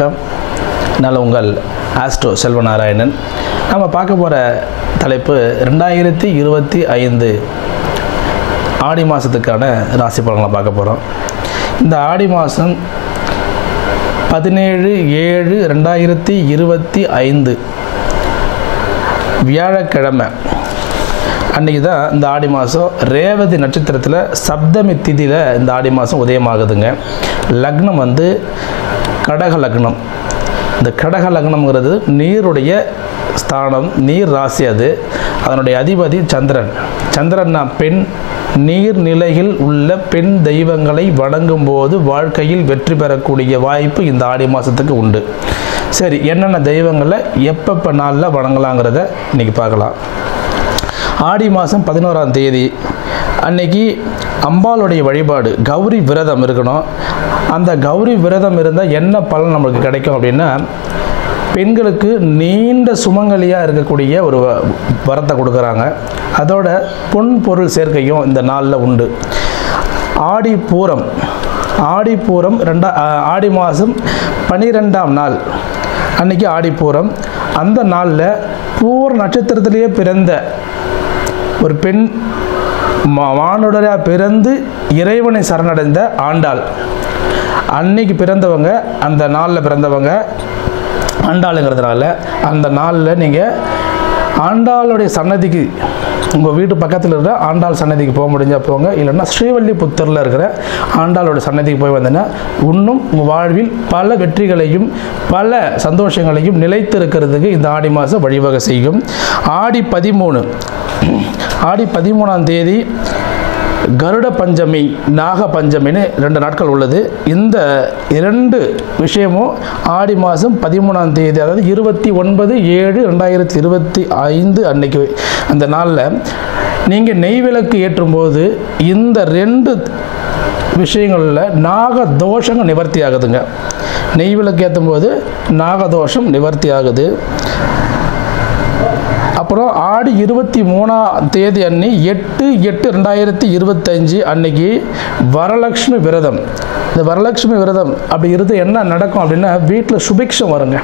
வணக்கம். நான் உங்கள் ஆஸ்ட்ரோ செல்வநாராயணன். நம்ம பார்க்க போகிற தலைப்பு 2025 ஆடி மாதத்துக்கான ராசி பலன்களை பார்க்க போகிறோம். இந்த ஆடி மாதம் 17/7/2025 வியாழக்கிழமை அன்றைக்கி தான் இந்த ஆடி மாதம் ரேவதி நட்சத்திரத்தில் சப்தமி திதியில் இந்த ஆடி மாதம் உதயமாகுதுங்க. லக்னம் வந்து கடக லக்னம். இந்த கடக லக்னம்ங்கிறது நீருடைய ஸ்தானம், நீர் ராசி. அதனுடைய அதிபதி சந்திரன். சந்திரன்னா பெண். நீர்நிலையில் உள்ள பெண் தெய்வங்களை வணங்கும் போது வாழ்க்கையில் வெற்றி பெறக்கூடிய வாய்ப்பு இந்த ஆடி மாதத்துக்கு உண்டு. சரி, என்னென்ன தெய்வங்களை எப்பப்போ நாளில் வணங்கலாங்கிறத இன்றைக்கி பார்க்கலாம். ஆடி மாதம் 11ஆம் தேதி அன்னைக்கு அம்பாளுடைய வழிபாடு, கௌரி விரதம் இருக்கணும். அந்த கௌரி விரதம் இருந்தால் என்ன பலன் நம்மளுக்கு கிடைக்கும் அப்படின்னா, பெண்களுக்கு நீண்ட சுமங்கலியாக இருக்கக்கூடிய ஒரு வரத்தை கொடுக்குறாங்க. அதோட பொன் பொருள் சேர்க்கையும் இந்த நாளில் உண்டு. ஆடிப்பூரம் ஆடி மாதம் 12ஆம் நாள் அன்னைக்கு ஆடிப்பூரம். அந்த நாளில் பூர நட்சத்திரத்திலேயே பிறந்த ஒரு பெண் மானுடராக பிறந்து இறைவனை சரணடைந்த ஆண்டாள், அன்னைக்கு பிறந்தவங்க, அந்த நாளில் பிறந்தவங்க ஆண்டாளுங்கிறதுனால அந்த நாளில் நீங்கள் ஆண்டாளுடைய சன்னதிக்கு, உங்கள் வீட்டு பக்கத்தில் இருக்கிற ஆண்டாள் சன்னதிக்கு போக முடிஞ்சால் போங்க. இல்லைன்னா ஸ்ரீவல்லிபுத்தூரில் இருக்கிற ஆண்டாளோட சன்னதிக்கு போய் வந்தீங்கன்னா இன்னும் உங்கள் வாழ்வில் பல வெற்றிகளையும் பல சந்தோஷங்களையும் நிலைத்து இருக்கிறதுக்கு இந்த ஆடி மாதம் வழிவகை செய்யும். ஆடி 13ஆம் தேதி கருட பஞ்சமி, நாக பஞ்சமின்னு 2 நாட்கள் உள்ளது. இந்த 2 விஷயமும் ஆடி மாதம் 13ஆம் தேதி, அதாவது 29/7/2025 அன்னைக்கு, அந்த நாளில் நீங்கள் நெய்விளக்கு ஏற்றும்போது இந்த 2 விஷயங்களில் நாக தோஷங்கள் நிவர்த்தி ஆகுதுங்க. நெய்விளக்கு ஏற்றும் போது நாகதோஷம் நிவர்த்தி ஆகுது. அப்புறம் ஆடி 23ஆம் தேதி அன்னி 8/8/2025 அன்னைக்கு வரலட்சுமி விரதம். இந்த வரலட்சுமி விரதம் அப்படி இருந்து என்ன நடக்கும் அப்படின்னா, வீட்டில் சுபிக்ஷம் வருங்க,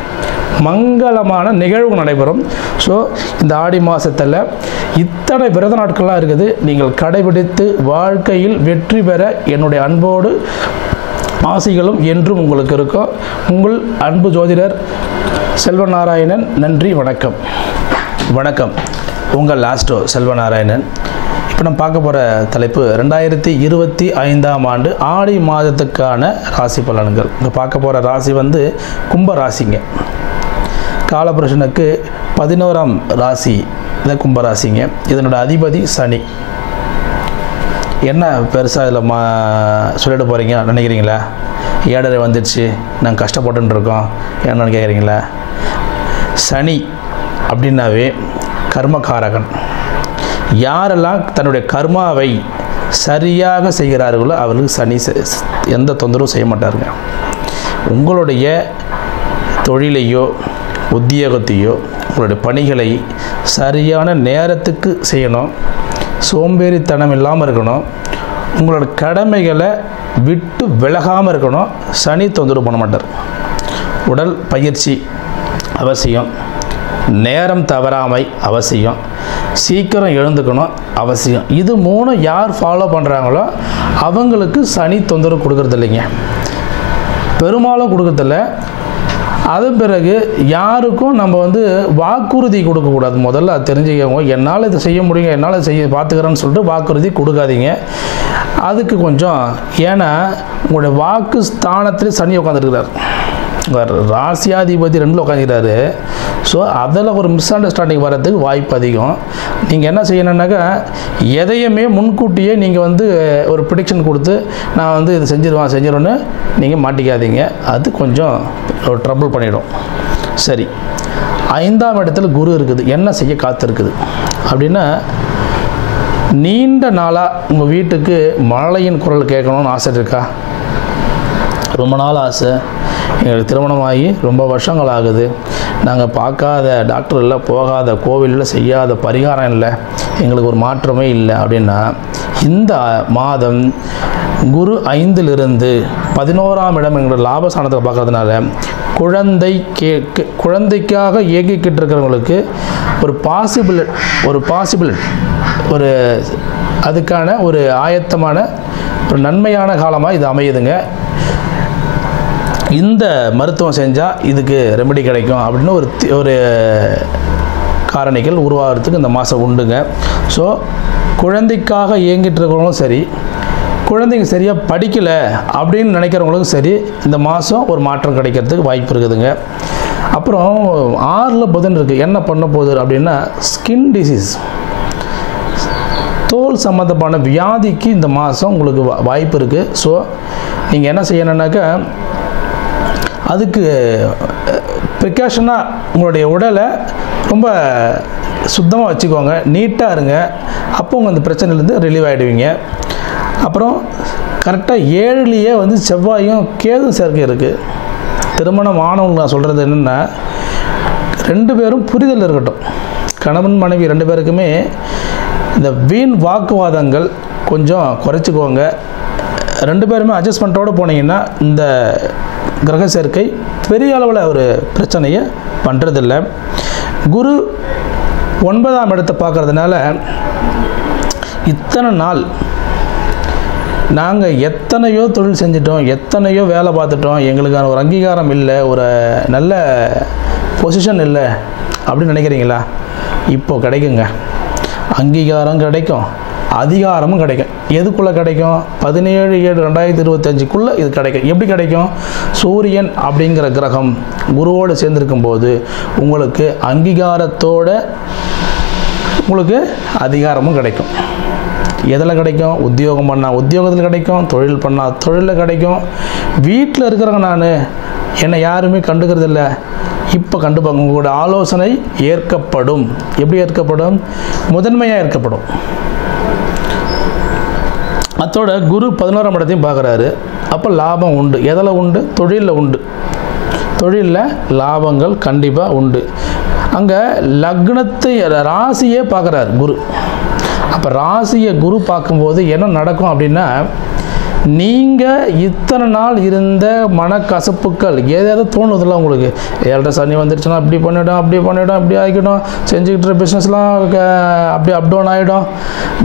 மங்களமான நிகழ்வு நடைபெறும். ஸோ இந்த ஆடி மாதத்தில் இத்தனை விரத நாட்கள்லாம் இருக்குது. நீங்கள் கடைபிடித்து வாழ்க்கையில் வெற்றி பெற என்னுடைய அன்போடு ஆசைகளும் என்றும் உங்களுக்கு இருக்கும். உங்கள் அன்பு ஜோதிடர் செல்வநாராயணன். நன்றி, வணக்கம். வணக்கம். உங்கள் ஆஸ்ட்ரோ செல்வநாராயணன். இப்போ நம்ம பார்க்க போகிற தலைப்பு 2025ஆம் ஆண்டு ஆடி மாதத்துக்கான ராசி பலன்கள். இங்கே பார்க்க போகிற ராசி வந்து கும்ப ராசிங்க. காலபுருஷனுக்கு 11ஆம் ராசி இந்த கும்பராசிங்க. இதனோட அதிபதி சனி. என்ன பெருசாக இதில் சொல்லிட்டு போகிறீங்க நினைக்கிறீங்களா? ஏழரை வந்துடுச்சு, நாங்கள் கஷ்டப்பட்டுன்னு இருக்கோம் என்னன்னு கேட்குறீங்களா? சனி அப்படின்னாவே கர்மகாரகன். யாரெல்லாம் தன்னுடைய கர்மாவை சரியாக செய்கிறார்களோ அவர்களுக்கு சனி எந்த தொந்தரவும் செய்ய மாட்டாருங்க. உங்களுடைய தொழிலையோ உத்தியோகத்தையோ உங்களுடைய பணிகளை சரியான நேரத்துக்கு செய்யணும். சோம்பேறித்தனம் இல்லாமல் இருக்கணும். உங்களோட கடமைகளை விட்டு விலகாமல் இருக்கணும். சனி தொந்தரவு பண்ண மாட்டார். உடல் பயிற்சி அவசியம். நேரம் தவறாமை அவசியம். சீக்கிரம் எழுந்துக்கணும் அவசியம். இது 3 யார் ஃபாலோ பண்ணுறாங்களோ அவங்களுக்கு சனி தொந்தரவு கொடுக்கறது இல்லைங்க, பெரும்பாலும் கொடுக்கறதில்ல. அதன் பிறகு யாருக்கும் நம்ம வந்து வாக்குறுதி கொடுக்கக்கூடாது. முதல்ல அது தெரிஞ்சுக்கோங்க. என்னால் இதை செய்ய முடியுங்க, என்னால் செய்ய பார்த்துக்கிறேன்னு சொல்லிட்டு வாக்குறுதி கொடுக்காதீங்க. அதுக்கு கொஞ்சம், ஏன்னா உங்களுடைய வாக்கு ஸ்தானத்தில் சனி உட்காந்துருக்கிறார். ராசியாதிபதி 2ல் உட்காந்துக்கிறாரு. ஸோ அதில் ஒரு மிஸ் அண்டர்ஸ்டாண்டிங் வர்றதுக்கு வாய்ப்பு அதிகம். நீங்கள் என்ன செய்யணுன்னாக்கா, எதையுமே முன்கூட்டியே நீங்கள் வந்து ஒரு ப்ரிடிக்ஷன் கொடுத்து நான் வந்து இது செஞ்சிருவேன்னு நீங்கள் மாட்டிக்காதீங்க. அது கொஞ்சம் ஒரு ட்ரபிள் பண்ணிடும். சரி, 5ஆம் இடத்துல குரு இருக்குது. என்ன செய்ய காத்திருக்குது அப்படின்னா, நீண்ட நாளாக உங்கள் வீட்டுக்கு மழலையின் குரல் கேட்கணும்னு ஆசை இருக்கா? ரொம்ப நாள் ஆசை. எங்களுக்கு திருமணமாகி ரொம்ப வருஷங்கள் ஆகுது. நாங்கள் பார்க்காத டாக்டர் இல்லை, போகாத கோவிலில் செய்யாத பரிகாரம் இல்லை, எங்களுக்கு ஒரு மாற்றமே இல்லை அப்படின்னா, இந்த மாதம் குரு 5லிருந்து 11ஆம் இடம் என்கிற லாபஸ்தானத்தை பார்க்கறதுனால குழந்தைக்காக இயங்கிக்கிட்டு இருக்கிறவங்களுக்கு ஒரு அதுக்கான ஒரு ஆயத்தமான ஒரு நன்மையான காலமாக இது அமையுதுங்க. இந்த மருத்துவம் செஞ்சால் இதுக்கு ரெமெடி கிடைக்கும் அப்படின்னு ஒரு காரணிகள் உருவாகிறதுக்கு இந்த மாதம் உண்டுங்க. ஸோ குழந்தைக்காக இயங்கிட்டு இருக்கிறவங்களும் சரி, குழந்தைங்க சரியாக படிக்கலை அப்படின்னு நினைக்கிறவங்களுக்கும் சரி, இந்த மாதம் ஒரு மாற்றம் கிடைக்கிறதுக்கு வாய்ப்பு இருக்குதுங்க. அப்புறம் 6ல் புதன் இருக்குது. என்ன பண்ண போகுது அப்படின்னா ஸ்கின் டிசீஸ், தோல் சம்மந்தமான வியாதிக்கு இந்த மாதம் உங்களுக்கு வாய்ப்பு இருக்குது. ஸோ நீங்கள் என்ன செய்யணுன்னாக்கா அதுக்கு ப்ரிகாஷனாக உங்களுடைய உடலை ரொம்ப சுத்தமாக வச்சுக்கோங்க, நீட்டாக இருங்க. அப்போ உங்கள் அந்த பிரச்சனையிலேருந்து ரிலீவ் ஆகிடுவீங்க. அப்புறம் கரெக்டாக 7லேயே வந்து செவ்வாயும் கேதும் சேர்க்கை இருக்குது. திருமணம் ஆனவங்க நான் சொல்கிறது என்னென்னா, 2 பேரும் புரிதல் இருக்கட்டும். கணவன் மனைவி 2 பேருக்குமே இந்த வீண் வாக்குவாதங்கள் கொஞ்சம் குறைச்சிக்கோங்க. 2 பேருமே அட்ஜஸ்ட்மெண்ட்டோடு போனீங்கன்னா இந்த கிரக சேர்க்கை பெரிய அளவில் ஒரு பிரச்சனையை பண்ணுறதில்லை. குரு 9ஆம் இடத்தை பார்க்குறதுனால இத்தனை நாள் நாங்கள் எத்தனையோ தொழில் செஞ்சிட்டோம், எத்தனையோ வேலை பார்த்துட்டோம், எங்களுக்கான ஒரு அங்கீகாரம் இல்லை, ஒரு நல்ல பொசிஷன் இல்லை அப்படின்னு நினைக்கிறீங்களா? இப்போ கிடைக்குங்க. அங்கீகாரம் கிடைக்கும், அதிகாரமும் கிடைக்கும். எதுக்குள்ளே கிடைக்கும்? 17/7/2025க்குள்ளே இது கிடைக்கும். எப்படி கிடைக்கும்? சூரியன் அப்படிங்கிற கிரகம் குருவோடு சேர்ந்திருக்கும் போது உங்களுக்கு அங்கீகாரத்தோட உங்களுக்கு அதிகாரமும் கிடைக்கும். எதில் கிடைக்கும்? உத்தியோகம் பண்ணால் உத்தியோகத்தில் கிடைக்கும், தொழில் பண்ணால் தொழிலில் கிடைக்கும். வீட்டில் இருக்கிறவங்க நான் என்னை யாருமே கண்டுக்கிறது இல்லை, இப்போ கண்டுப்பாங்க. உங்களோட ஆலோசனை ஏற்கப்படும். எப்படி ஏற்கப்படும்? முதன்மையாக ஏற்கப்படும். அதோட குரு 11ஆம் இடத்தையும் பார்க்குறாரு. அப்போ லாபம் உண்டு. எதில் உண்டு? தொழிலில் உண்டு. தொழிலில் லாபங்கள் கண்டிப்பாக உண்டு. அங்கே லக்னத்தை ராசியே பார்க்குறாரு குரு. அப்போ ராசியை குரு பார்க்கும்போது என்ன நடக்கும் அப்படின்னா, நீங்கள் இத்தனை நாள் இருந்த மனக்கசப்புக்கள் ஏதாவது தோணுதில்ல உங்களுக்கு? 7 சனி வந்துடுச்சுன்னா அப்படி பண்ணிவிடும், அப்படி ஆகிடும், செஞ்சுக்கிட்டு பிஸ்னஸ்லாம் அப்படி அப்டவுன் ஆகிடும்,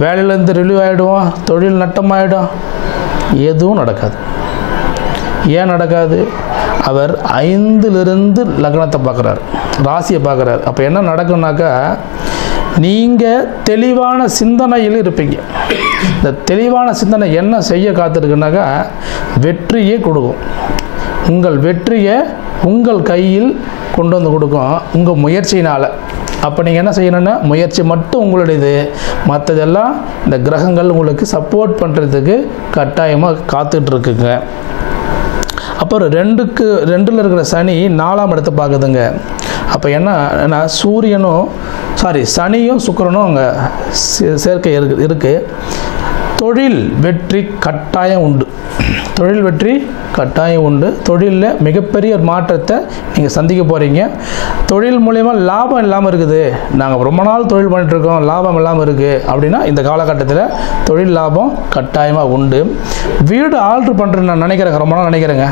வேலையிலேருந்து ரிலீவ் ஆகிடுவோம், தொழில் நட்டமாகிடும். எதுவும் நடக்காது. ஏன் நடக்காது? அவர் 5லிருந்து லக்னத்தை பார்க்குறாரு, ராசியை பார்க்குறாரு. அப்போ என்ன நடக்கும்னாக்கா, நீங்கள் தெளிவான சிந்தனையில் இருப்பீங்க. இந்த தெளிவான சிந்தனை என்ன செய்ய காத்திருக்குனாக்கா, வெற்றியே கொடுக்கும். உங்கள் வெற்றியை உங்கள் கையில் கொண்டு வந்து கொடுக்கும் உங்கள் முயற்சியினால். அப்போ நீங்கள் என்ன செய்யணுன்னா, முயற்சி மட்டும் உங்களுடையது, மற்றதெல்லாம் இந்த கிரகங்கள் உங்களுக்கு சப்போர்ட் பண்ணுறதுக்கு கட்டாயமாக காத்துட்ருக்குங்க. அப்புறம் 2ல் இருக்கிற சனி 4ஆம் இடத்தை பார்க்குதுங்க. அப்போ என்ன சனியும் சுக்கிரனும் அங்கே சேர்க்கை இருக்குது. தொழில் வெற்றி கட்டாயம் உண்டு. தொழில் வெற்றி கட்டாயம் உண்டு. தொழிலில் மிகப்பெரிய ஒரு மாற்றத்தை நீங்கள் சந்திக்க போகிறீங்க. தொழில் மூலயமா லாபம் இல்லாமல் இருக்குது, நாங்கள் ரொம்ப நாள் தொழில் பண்ணிகிட்ருக்கோம், லாபம் இல்லாமல் இருக்குது அப்படின்னா இந்த காலகட்டத்தில் தொழில் லாபம் கட்டாயமாக உண்டு. வீடு ஆல்ட்ரு பண்ணுறேன்னு நான் நினைக்கிறேங்க, ரொம்ப நாள் நினைக்கிறேங்க,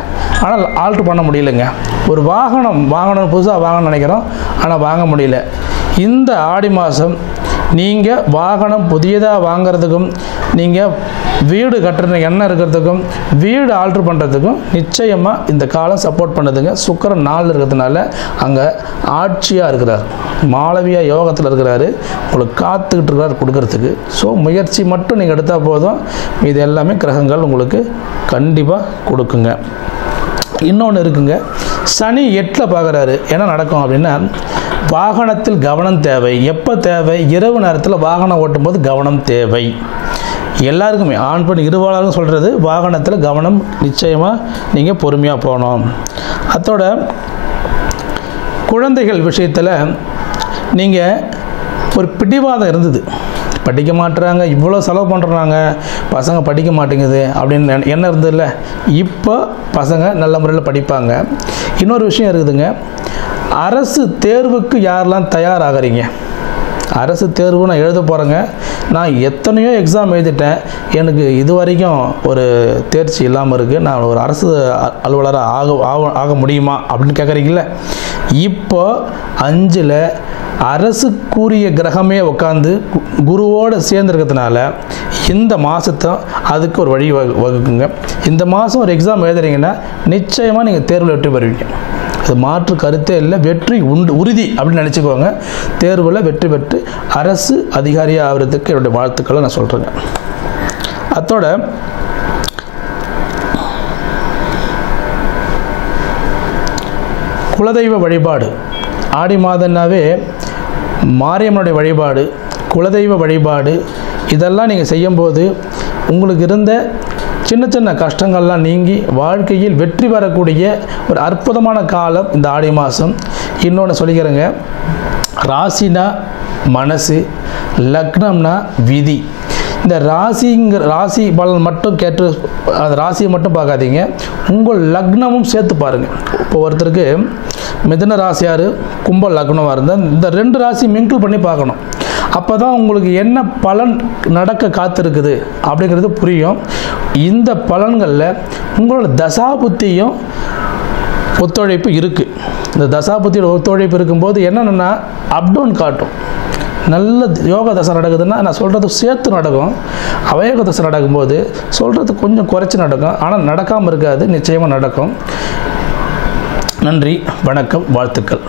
ஆனால் ஆல்ட்ரு பண்ண முடியலைங்க. ஒரு வாகனம் புதுசாக வாங்கணும்னு நினைக்கிறோம், ஆனால் வாங்க முடியல. இந்த ஆடி மாதம் நீங்கள் வாகனம் புதியதாக வாங்கிறதுக்கும், நீங்கள் வீடு கட்டுற எண்ணம் இருக்கிறதுக்கும், வீடு ஆல்ட்ரு பண்ணுறதுக்கும் நிச்சயமாக இந்த காலம் சப்போர்ட் பண்ணுதுங்க. சுக்கிரன் 4 இருக்கிறதுனால அங்கே ஆட்சியாக இருக்கிறார், மாளவியா யோகத்தில் இருக்கிறாரு, உங்களுக்கு காத்துக்கிட்டு இருக்கிறார் கொடுக்கறதுக்கு. ஸோ முயற்சி மட்டும் நீங்கள் எடுத்தால் போதும், இது எல்லாமே கிரகங்கள் உங்களுக்கு கண்டிப்பாக கொடுக்குங்க. இன்னொன்று இருக்குங்க, சனி 8ல் பார்க்குறாரு. என்ன நடக்கும் அப்படின்னா, வாகனத்தில் கவனம் தேவை. எப்போ தேவை? இரவு நேரத்தில் வாகனம் ஓட்டும்போது கவனம் தேவை. எல்லாருக்குமே ஆண் பெண் இருபாலரும் சொல்கிறது, வாகனத்தில் கவனம் நிச்சயமாக நீங்கள் பொறுமையாக போகணும். அதோட குழந்தைகள் விஷயத்தில் நீங்கள் ஒரு பிடிவாதம் இருந்தது, படிக்க மாட்டுறாங்க, இவ்வளோ செலவு பண்ணுறாங்க, பசங்க படிக்க மாட்டேங்குது அப்படின்னு என்ன இருந்ததில்ல. இப்போ பசங்க நல்ல முறையில் படிப்பாங்க. இன்னொரு விஷயம் இருக்குதுங்க, அரசு தேர்வுக்கு யாரெல்லாம் தயாராகிறீங்க, அரசு தேர்வு நான் எழுத போகிறேங்க, நான் எத்தனையோ எக்ஸாம் எழுதிட்டேன், எனக்கு இது வரைக்கும் ஒரு தேர்ச்சி இல்லாமல் இருக்குது, நான் ஒரு அரசு அலுவலராக ஆக முடியுமா அப்படின்னு கேட்குறீங்கள. இப்போ 5ல் அரசுக்குரிய கிரகமே உட்காந்து குருவோடு சேர்ந்துருக்கிறதுனால இந்த மாதத்தை அதுக்கு ஒரு வழி வகுக்குங்க. இந்த மாதம் ஒரு எக்ஸாம் எழுதுறீங்கன்னா நிச்சயமாக நீங்கள் தேர்வில் வெற்றி பெறுவீங்க. அது மாற்று கருத்தே இல்லை, வெற்றி உறுதி அப்படின்னு நினச்சிக்கோங்க. தேர்வில் வெற்றி பெற்று அரசு அதிகாரியாக ஆகிறதுக்கு என்னுடைய வாழ்த்துக்களை நான் சொல்கிறேங்க. அதோட குலதெய்வ வழிபாடு, ஆடி மாதம்னாவே மாரியம்மனுடைய வழிபாடு, குலதெய்வ வழிபாடு, இதெல்லாம் நீங்கள் செய்யும்போது உங்களுக்கு இருந்த சின்ன சின்ன கஷ்டங்கள்லாம் நீங்கி வாழ்க்கையில் வெற்றி பெறக்கூடிய ஒரு அற்புதமான காலம் இந்த ஆடி மாதம். இன்னொன்று சொல்லிக்கிறேங்க, ராசினா மனசு, லக்னம்னா விதி. இந்த ராசி பலன் மட்டும் கேட்டு அந்த ராசியை மட்டும் பார்க்காதீங்க, உங்கள் லக்னமும் சேர்த்து பாருங்கள். இப்போ ஒருத்தருக்கு மிதுன ராசியார் கும்ப லக்னமாக இருந்தால் இந்த 2 ராசி மிங்கிள் பண்ணி பார்க்கணும். அப்போ தான் உங்களுக்கு என்ன பலன் நடக்க காத்திருக்குது அப்படிங்கிறது புரியும். இந்த பலன்களில் உங்களோட தசாபுத்தியும் ஒத்துழைப்பு இருக்குது. இந்த தசாபுத்தியோட ஒத்துழைப்பு இருக்கும்போது என்னென்னா அப்டவுன் காட்டும். நல்ல யோக தசை நடக்குதுன்னா நான் சொல்கிறது சேர்த்து நடக்கும். அவயோக தசை நடக்கும்போது சொல்கிறது கொஞ்சம் குறைச்சி நடக்கும், ஆனால் நடக்காமல் இருக்காது, நிச்சயமாக நடக்கும். நன்றி, வணக்கம், வாழ்த்துக்கள்.